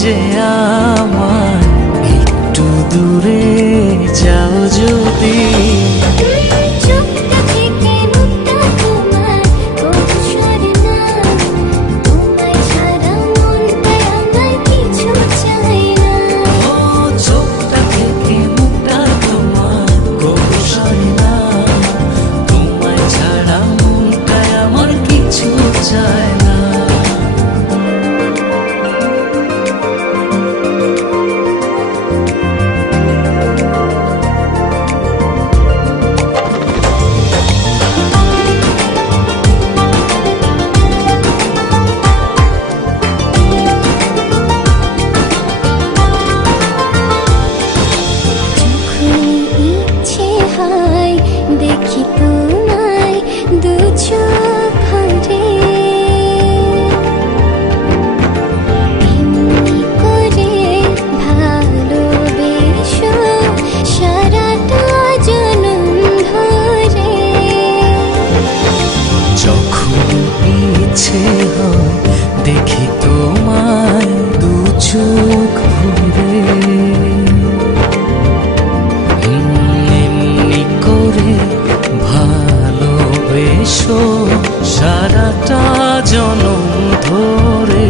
যে আমার একটু দূরে যাও যদি। দেখি তোমায় দু চোখ ভরে, এমনি করে ভালোবেসো সারাটা জনম ধরে। যখন ইচ্ছে হয় দেখি তোমায় দু চোখ ভরে, ভালোবেসো সারাটা জনম ধরে।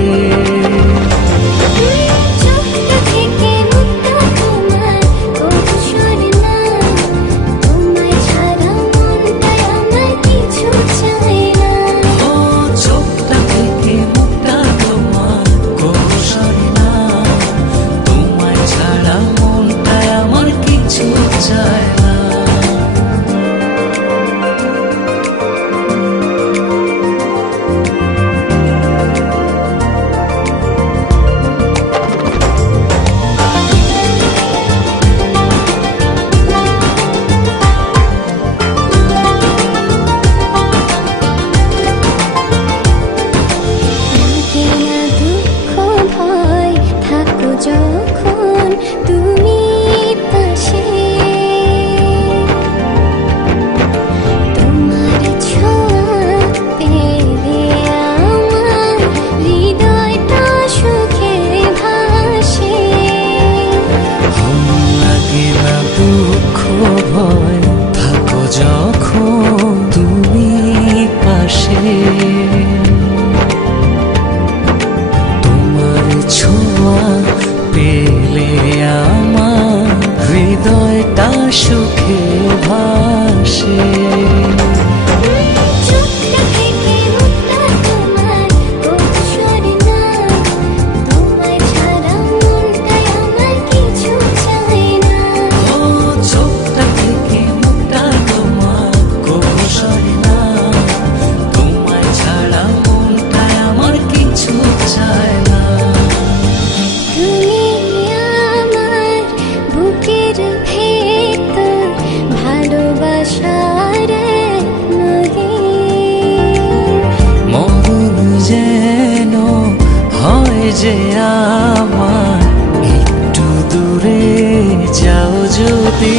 যখন তুমি পাশে, তোমার ছোঁয়া পেলে আমার হৃদয়টা সুখে ভাসে। লাগে না দুঃখ ভয় থাকো যখন তুমি পাশে, তোমার ছোঁয়া পেলে আমার হৃদয়টা সুখে ভাসে। মরণ যেন হয় যে আমার একটু দূরে যাও যদি।